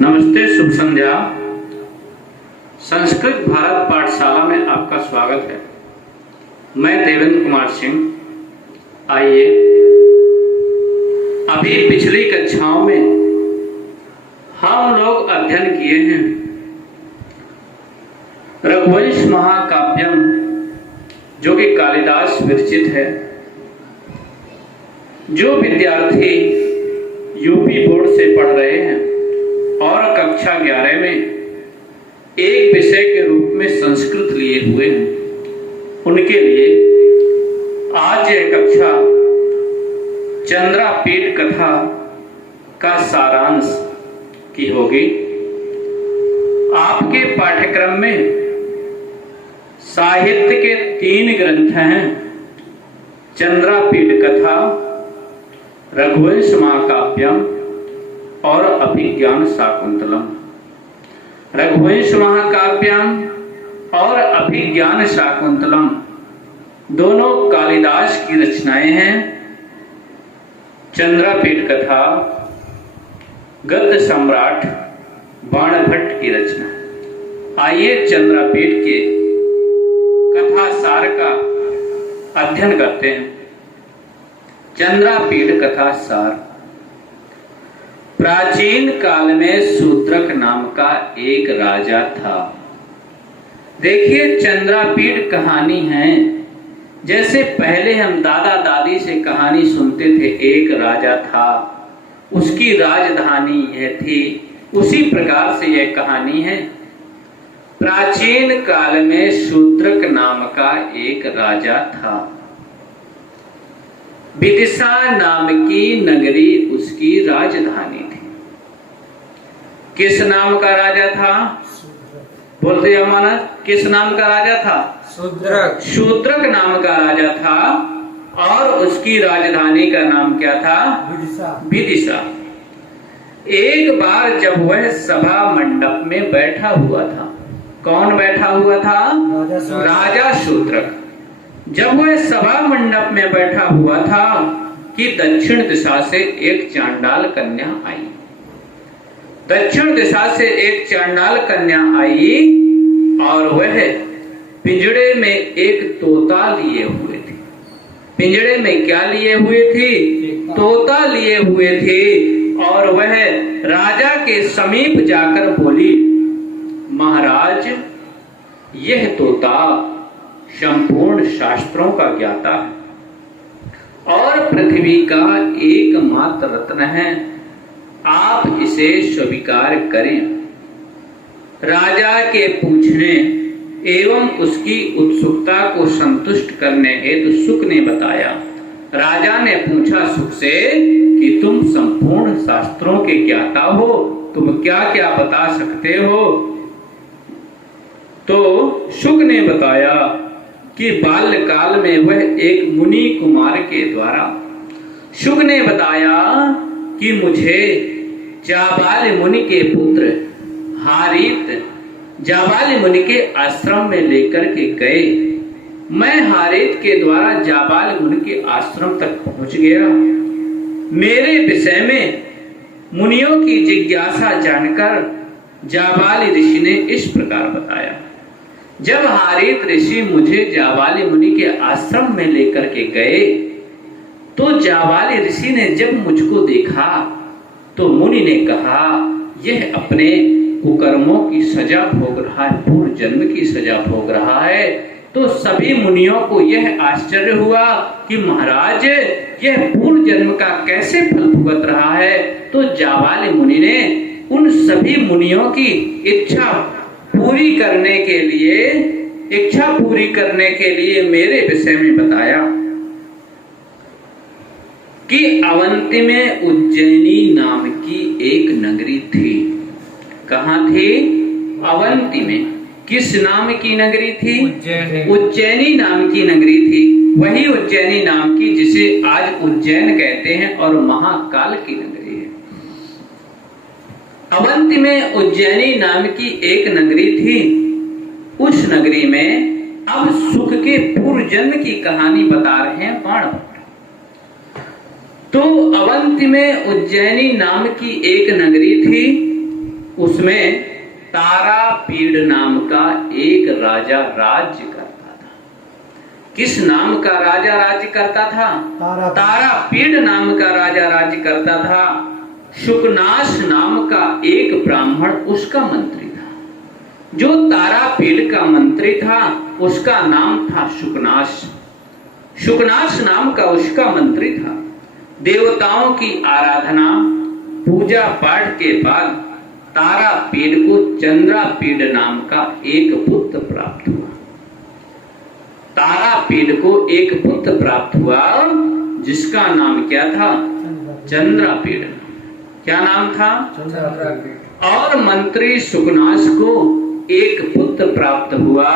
नमस्ते, शुभ संध्या। संस्कृत भारत पाठशाला में आपका स्वागत है। मैं देवेंद्र कुमार सिंह। आइए, अभी पिछली कक्षाओं में हम लोग अध्ययन किए हैं रघुवंश महाकाव्यम, जो कि कालिदास विरचित है। जो विद्यार्थी यूपी बोर्ड से पढ़ रहे हैं और कक्षा 11 में एक विषय के रूप में संस्कृत लिए हुए हैं, उनके लिए आज यह कक्षा चंद्रापीठ कथा का सारांश की होगी। आपके पाठ्यक्रम में साहित्य के 3 ग्रंथ हैं, चंद्रापीठ कथा, रघुवंश महाकाव्यम और अभिज्ञान शाकुंतलम। रघुवंश महाकाव्यम और अभिज्ञान शाकुंतलम दोनों कालिदास की रचनाएं हैं। चंद्रापीठ कथा गद्य सम्राट बाणभट्ट की रचना। आइए चंद्रापीठ के कथा सार का अध्ययन करते हैं। चंद्रापीठ कथा सार। प्राचीन काल में शूद्रक नाम का एक राजा था। देखिए, चंद्रापीठ कहानी है जैसे पहले हम दादा दादी से कहानी सुनते थे, एक राजा था, उसकी राजधानी यह थी, उसी प्रकार से यह कहानी है। प्राचीन काल में शूद्रक नाम का एक राजा था। विदिशा नाम की नगरी उसकी राजधानी थी। किस नाम का राजा था? बोलते जाओ मानस, किस नाम का राजा था? शूद्रक। शूद्रक नाम का राजा था और उसकी राजधानी का नाम क्या था? विदिशा। एक बार जब वह सभा मंडप में बैठा हुआ था, कौन बैठा हुआ था? राजा शूद्रक। जब वह सभा मंडप में बैठा हुआ था कि दक्षिण दिशा से एक चांडाल कन्या आई। दक्षिण दिशा से एक चांडाल कन्या आई और वह पिंजड़े में एक तोता लिए हुए थी। पिंजड़े में क्या लिए हुए थी? तोता लिए हुए थे। और वह राजा के समीप जाकर बोली, महाराज, यह तोता संपूर्ण शास्त्रों का ज्ञाता है और पृथ्वी का एकमात्र रत्न है, आप इसे स्वीकार करें। राजा के पूछने एवं उसकी उत्सुकता को संतुष्ट करने हेतु शुक ने बताया। राजा ने पूछा शुक से कि तुम संपूर्ण शास्त्रों के ज्ञाता हो, तुम क्या क्या बता सकते हो? तो शुक ने बताया कि बाल्यकाल में वह एक मुनि कुमार के द्वारा, शुक ने बताया कि मुझे जाबाल मुनि के पुत्र हारित जाबाल मुनि के आश्रम में लेकर के गए। मैं हारित के द्वारा जाबाल मुनि के आश्रम तक पहुंच गया। मेरे विषय में मुनियों की जिज्ञासा जानकर जाबाल ऋषि ने इस प्रकार बताया। जब हारित ऋषि मुझे जाबाली मुनि के आश्रम में लेकर के गए तो जाबाली ऋषि ने जब मुझको देखा तो मुनि ने कहा, यह अपने कुकर्मों की सजा भोग रहा है, पूर्व जन्म की सजा भोग रहा है। तो सभी मुनियों को यह आश्चर्य हुआ कि महाराज, यह पूर्व जन्म का कैसे फल भुगत रहा है? तो जाबाली मुनि ने उन सभी मुनियों की इच्छा पूरी करने के लिए मेरे विषय में बताया कि अवंती में उज्जैनी नाम की एक नगरी थी। कहाँ थी? अवंती में। किस नाम की नगरी थी? उज्जैनी नाम की नगरी थी। वही उज्जैनी नाम की जिसे आज उज्जैन कहते हैं और महाकाल की नगरी है। अवंती में उज्जैनी नाम की एक नगरी थी। उस नगरी में अब सुख के पूर्व जन्म की कहानी बता रहे हैं बाणभट्ट। तो अवंती में उज्जैनी नाम की एक नगरी थी। उसमें तारापीड़ नाम का एक राजा राज्य करता था। किस नाम का राजा राज्य करता था? तारापीड़ नाम का राजा राज्य करता था। शुकनाश नाम का एक ब्राह्मण उसका मंत्री था। जो तारापीड़ का मंत्री था उसका नाम था शुकनाश। शुकनाश नाम का उसका मंत्री था। देवताओं की आराधना पूजा पाठ के बाद तारापीड़ को चंद्रापीड़ नाम का एक पुत्र प्राप्त हुआ। तारापीड़ को एक पुत्र प्राप्त हुआ जिसका नाम क्या था? चंद्रापीड़। क्या नाम था? चंद्रापीड़। और मंत्री शुकनाश को एक पुत्र प्राप्त हुआ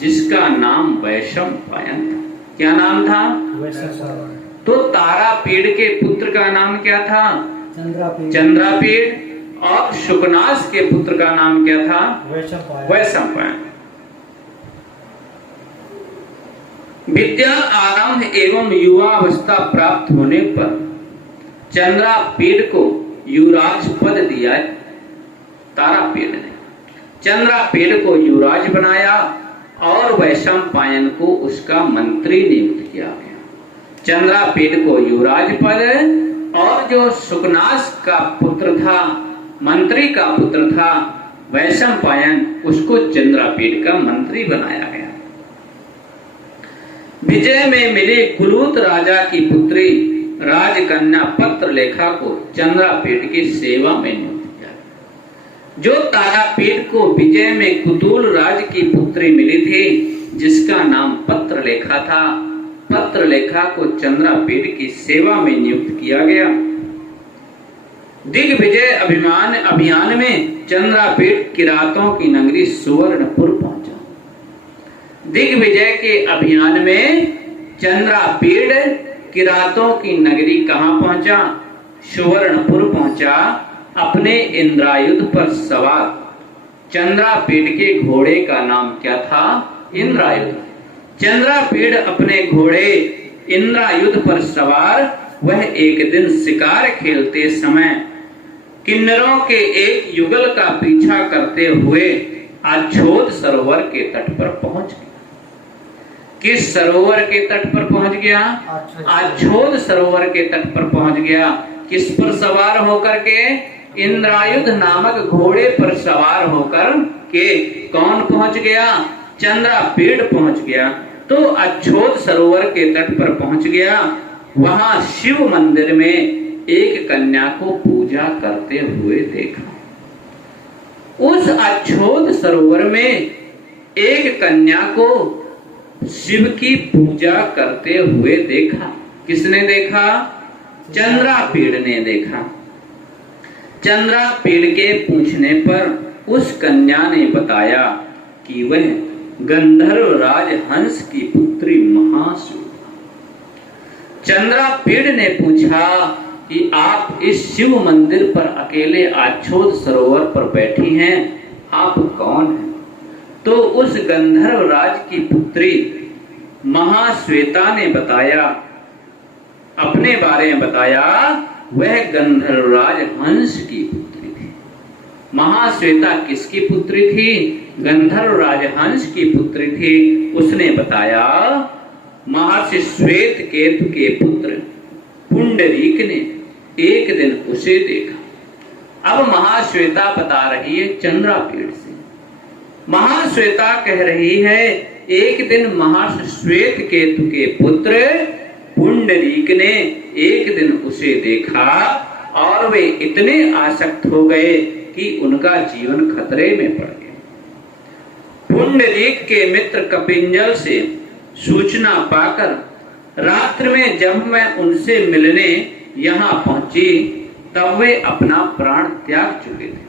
जिसका नाम वैशंपायन था। क्या नाम था? तो तारापीड़ के पुत्र का नाम क्या था? चंद्रापीड़। और शुकनाश के पुत्र का नाम क्या था? वैशंपायन। विद्या आरंभ एवं युवावस्था प्राप्त होने पर चंद्रापीड़ को युवराज पद दिया। तारापीड़ ने चंद्रापीड़ को युवराज बनाया और वैशंपायन को उसका मंत्री नियुक्त किया गया। चंद्रापीड़ को युवराज पद और जो शुकनाश का पुत्र था, मंत्री का पुत्र था वैशंपायन, उसको चंद्रापीड़ का मंत्री बनाया गया। विजय में मिली कुलूत राजा की पुत्री राजकन्या पत्रलेखा को चंद्रापीड़ की सेवा में नियुक्त किया। जो तारापीड़ को विजय में कुतूल राज की पुत्री मिली थी जिसका नाम पत्रलेखा था, पत्रलेखा को चंद्रापीड़ की सेवा में नियुक्त किया गया। दिग्विजय अभियान में चंद्रापीड़ किरातों की नगरी सुवर्णपुर पहुंचा। दिग्विजय के अभियान में चंद्रापीड़ किरातों की नगरी कहां पहुंचा? सुवर्णपुर पहुंचा। अपने इंद्रायुध पर सवार चंद्रापीड़ के घोड़े का नाम क्या था? इंद्रायुध। चंद्रापीड़ अपने घोड़े इंद्रायुध पर सवार वह एक दिन शिकार खेलते समय किन्नरों के एक युगल का पीछा करते हुए आच्छोद सरोवर के तट पर पहुंच गया। किस सरोवर के तट पर पहुंच गया? आच्छोद सरोवर के तट पर पहुंच गया। किस पर सवार होकर के? इंद्रायुध नामक घोड़े पर सवार होकर के कौन पहुंच गया? चंद्रापीड़ पहुंच गया। तो आच्छोद सरोवर के तट पर पहुंच गया। वहां शिव मंदिर में एक कन्या को पूजा करते हुए देखा। उस आच्छोद सरोवर में एक कन्या को शिव की पूजा करते हुए देखा। किसने देखा? चंद्रापीड़ ने देखा। चंद्रापीड़ के पूछने पर उस कन्या ने बताया कि वह गंधर्व राज हंस की पुत्री महासुर। चंद्रापीड़ ने पूछा कि आप इस शिव मंदिर पर अकेले आच्छोद सरोवर पर बैठी हैं, आप कौन हैं? तो उस गंधर्व राज की पुत्री महाश्वेता ने बताया, अपने बारे में बताया, वह गंधर्व राज हंस की पुत्री थी। महाश्वेता किसकी पुत्री थी? गंधर्व राज हंस की पुत्री थी। उसने बताया महर्षि श्वेत केतु के पुत्र पुंडरीक ने एक दिन उसे देखा। अब महाश्वेता बता रही है चंद्रापीड़ से। महाश्वेता कह रही है एक दिन महर्षि श्वेत केतु के पुत्र पुंडरीक ने एक दिन उसे देखा और वे इतने आसक्त हो गए कि उनका जीवन खतरे में पड़ गया। पुंडरीक के मित्र कपिंजल से सूचना पाकर रात्रि में जब मैं उनसे मिलने यहाँ पहुंची तब वे अपना प्राण त्याग चुके थे।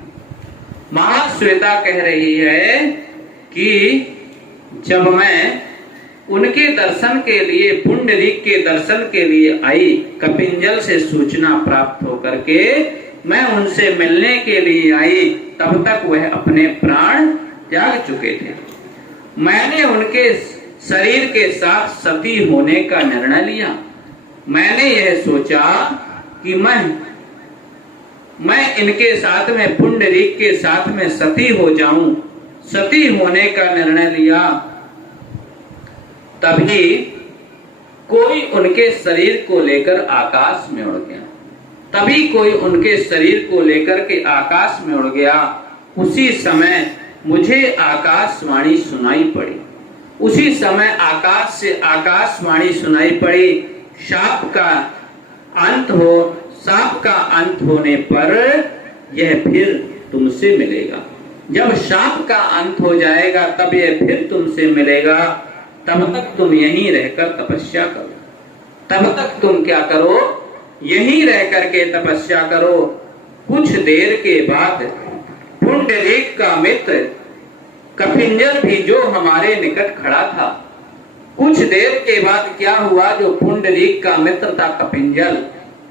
महाश्वेता कह रही है कि जब मैं उनके दर्शन के लिए, पुंडरीक के दर्शन के लिए आई, कपिंजल से सूचना प्राप्त होकर के मैं उनसे मिलने के लिए आई, तब तक वह अपने प्राण त्याग चुके थे। मैंने उनके शरीर के साथ सती होने का निर्णय लिया। मैंने यह सोचा कि मैं मैं इनके साथ में पुंडरीक के साथ में सती हो जाऊं। सती होने का निर्णय लिया। तभी कोई उनके शरीर को लेकर आकाश में उड़ गया। तभी कोई उनके शरीर को लेकर के आकाश में उड़ गया। उसी समय मुझे आकाशवाणी सुनाई पड़ी। उसी समय आकाश से आकाशवाणी सुनाई पड़ी, शाप का अंत हो, शाप का अंत होने पर यह फिर तुमसे मिलेगा। जब शाप का अंत हो जाएगा तब यह फिर तुमसे मिलेगा। तब तक तुम यहीं रहकर तपस्या करो। तब तक तुम क्या करो? यहीं रह करके तपस्या करो। कुछ देर के बाद पुंडरीक का मित्र कपिंजल भी जो हमारे निकट खड़ा था, कुछ देर के बाद क्या हुआ, जो पुंडरीक का मित्र था कपिंजल,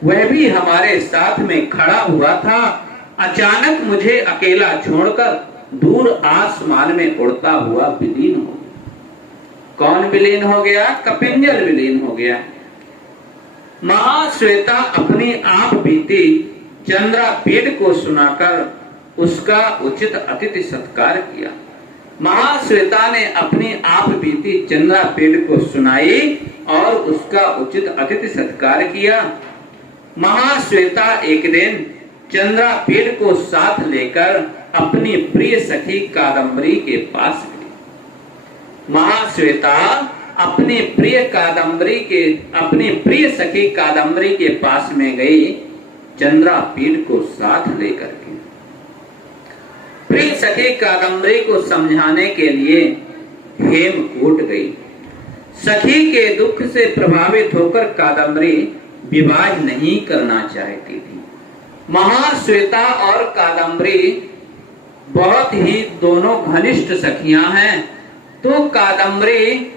वह भी हमारे साथ में खड़ा हुआ था। अचानक मुझे अकेला छोड़कर दूर आसमान में उड़ता हुआ विलीन हो गया। कौन विलीन हो गया? कपिंजल विलीन हो गया। महाश्वेता अपनी आप बीती चंद्रापीठ को सुनाकर उसका उचित अतिथि सत्कार किया। महाश्वेता ने अपनी आप बीती चंद्रापीठ को सुनाई और उसका उचित अतिथि सत्कार किया। महाश्वेता एक दिन चंद्रापीठ को साथ लेकर अपनी प्रिय सखी कादम्बरी के पास गई। महाश्वेता अपनी प्रिय सखी कादम्बरी के पास में गई, चंद्रापीठ को साथ लेकर के। प्रिय सखी कादम्बरी को समझाने के लिए हेमकूट गई। सखी के दुख से प्रभावित होकर कादम्बरी विवाह नहीं करना चाहती थी। महाश्वेता और कादम्बरी बहुत ही दोनों घनिष्ठ सखियां हैं। तो कादम्बरी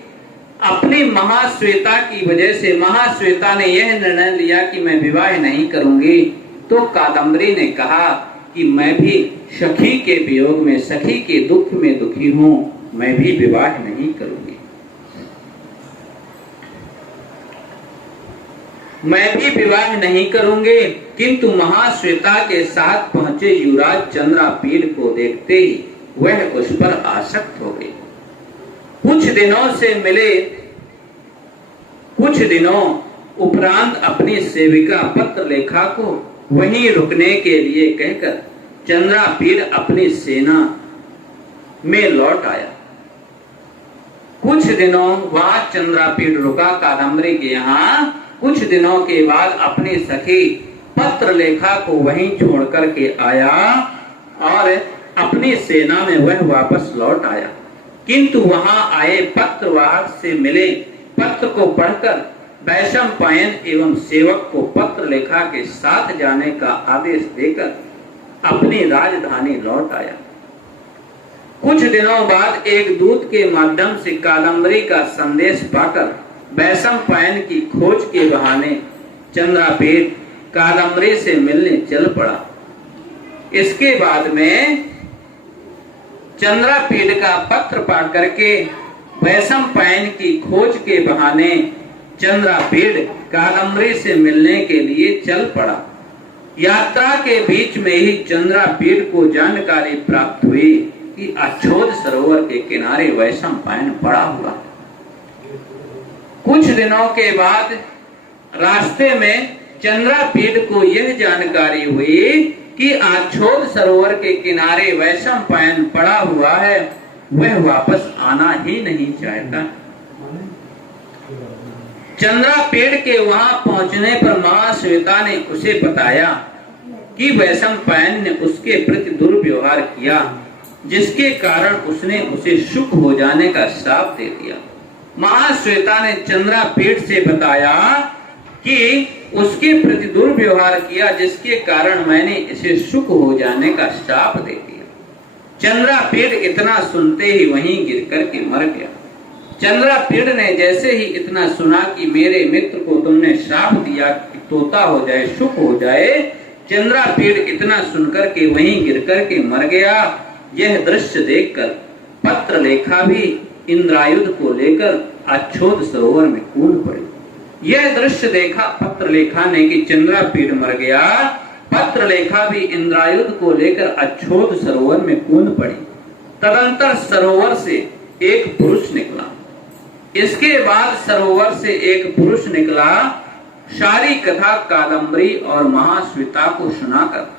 अपनी महाश्वेता की वजह से, महाश्वेता ने यह निर्णय लिया कि मैं विवाह नहीं करूंगी। तो कादम्बरी ने कहा कि मैं भी सखी के वियोग में, सखी के दुख में दुखी हूं, मैं भी विवाह नहीं करूंगी। मैं भी विवाह नहीं करूंगी। किंतु महाश्वेता के साथ पहुंचे युवराज चंद्रापीठ को देखते ही वह उस पर आसक्त हो गई। कुछ दिनों उपरांत अपनी सेविका पत्र लेखा को वहीं रुकने के लिए कहकर चंद्रापीठ अपनी सेना में लौट आया। कुछ दिनों बाद चंद्रापीठ रुका कादम्बरी के यहाँ। कुछ दिनों के बाद अपनी सखी पत्र लेखा को वहीं छोड़ करके आया और अपनी सेना में वह वापस लौट आया। किंतु वहां आए पत्रवाहक से मिले पत्र को पढ़कर वैशंपायन एवं सेवक को पत्र लेखा के साथ जाने का आदेश देकर अपनी राजधानी लौट आया। कुछ दिनों बाद एक दूत के माध्यम से कादम्बरी का संदेश पाकर वैशंपायन की खोज के बहाने चंद्रापीठ कादम्बरी से मिलने चल पड़ा। इसके बाद में चंद्रापीठ का पत्र पा करके वैशंपायन की खोज के बहाने चंद्रापीठ कादम्बरी से मिलने के लिए चल पड़ा। यात्रा के बीच में ही चंद्रापीठ को जानकारी प्राप्त हुई कि अछोद सरोवर के किनारे वैशंपायन पड़ा हुआ। कुछ दिनों के बाद रास्ते में चंद्रापीठ को यह जानकारी हुई कि अछोद सरोवर के किनारे वैशंपायन पड़ा हुआ है। वह वापस आना ही नहीं चाहता। चंद्रापीठ के वहां पहुंचने पर महाश्वेता ने उसे बताया कि वैशंपायन ने उसके प्रति दुर्व्यवहार किया, जिसके कारण उसने उसे शुक हो जाने का श्राप दे दिया। महाश्वेता ने चंद्रापीठ से बताया कि उसके प्रति दुर्व्यवहार किया, जिसके कारण मैंने इसे शुक हो जाने का श्राप दे दिया। चंद्रापीठ इतना सुनते ही वहीं गिर करके मर गया। चंद्रापीठ ने जैसे ही इतना सुना कि मेरे मित्र को तुमने श्राप दिया कि तोता हो जाए, शुक हो जाए, चंद्रापीठ इतना सुनकर के वहीं गिर करके मर गया। यह दृश्य देखकर पत्र लेखा भी इंद्रायुध को लेकर अछोद सरोवर में कूद पड़ी। यह दृश्य देखा पत्र लेखा ने कि चंद्रापीठ मर गया। पत्र लेखा भी इंद्रायुध को लेकर अच्छोत सरोवर में कूद पड़ी। तदंतर सरोवर से एक पुरुष निकला। इसके बाद सरोवर से एक पुरुष निकला, सारी कथा कादम्बरी और महाश्वेता को सुनाकर।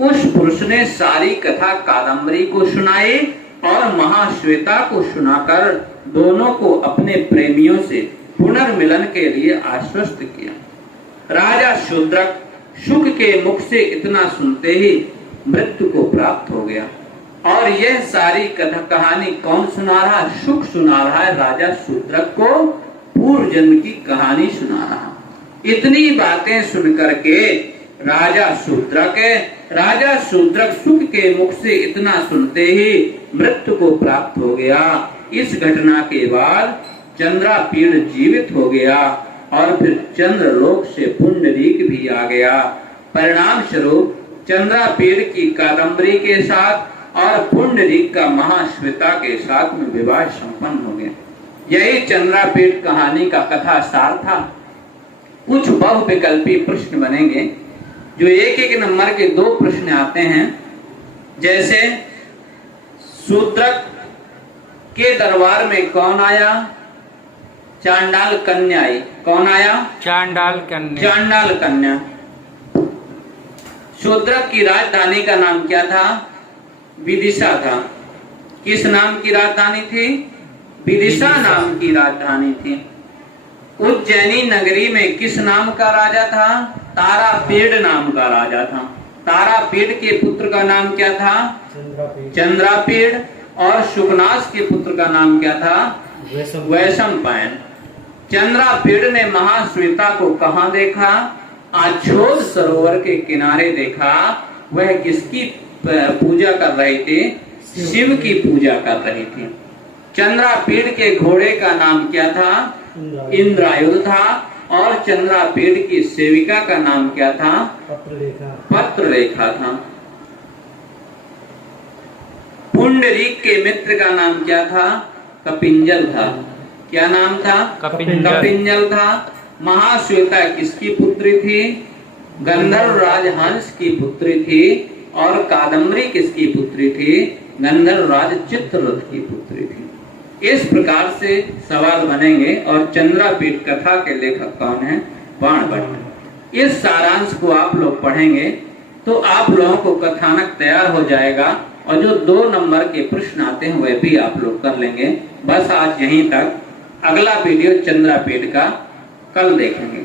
उस पुरुष ने सारी कथा कादम्बरी को सुनाई और महाश्वेता को सुनाकर दोनों को अपने प्रेमियों से पुनर्मिलन के लिए आश्वस्त किया। राजा शूद्रक शुक के मुख से इतना सुनते ही मृत्यु को प्राप्त हो गया। और यह सारी कथा कहानी कौन सुना रहा? शुक सुना रहा है राजा शूद्रक को, पूर्व जन्म की कहानी सुना रहा। इतनी बातें सुनकर के राजा शूद्रक शुक के मुख से इतना सुनते ही मृत्यु को प्राप्त हो गया। इस घटना के बाद चंद्रापीड़ जीवित हो गया और फिर चंद्रलोक से पुंडरीक भी आ गया। परिणाम स्वरूप चंद्रापीड़ की कादम्बरी के साथ और पुंडरीक का महाश्वेता के साथ में विवाह संपन्न हो गया। यही चंद्रापीड़ कहानी का कथा सार था। कुछ बहुविकल्पी प्रश्न बनेंगे, जो एक एक नंबर के 2 प्रश्न आते हैं। जैसे शूद्रक के दरबार में कौन आया? चांडाल कन्या आई। कौन आया? चांडाल कन्या। शूद्रक की राजधानी का नाम क्या था? विदिशा था। किस नाम की राजधानी थी? विदिशा नाम की राजधानी थी। उज्जैनी नगरी में किस नाम का राजा था? तारापीड़ नाम का राजा था। तारापीड़ के पुत्र का नाम क्या था? चंद्रापीड़। और शुकनाश के पुत्र का नाम क्या था? वैशंपायन। चंद्रापीड़ ने महाश्वेता को कहाँ देखा? अच्छोत सरोवर के किनारे देखा। वह किसकी पूजा कर रही थी? शिव की पूजा कर रही थी। चंद्रापीड़ के घोड़े का नाम क्या था? इंद्रायुध था। और चंद्रापीड़ की सेविका का नाम क्या था? पत्रलेखा था। पुंडरीक के मित्र का नाम क्या था? कपिंजल था। क्या नाम था? कपिंजल था। महाश्वेता किसकी पुत्री थी? गंधर्व राज हंस की पुत्री थी। और कादम्बरी किसकी पुत्री थी? गंधर्व राज चित्ररथ की पुत्री थी। इस प्रकार से सवाल बनेंगे। और चंद्रापीड़ कथा के लेखक कौन है? बाणभट्ट। इस सारांश को आप लोग पढ़ेंगे तो आप लोगों को कथानक तैयार हो जाएगा। और जो 2 नंबर के प्रश्न आते हैं वह भी आप लोग कर लेंगे। बस आज यहीं तक। अगला वीडियो चंद्रापीड़ का कल देखेंगे।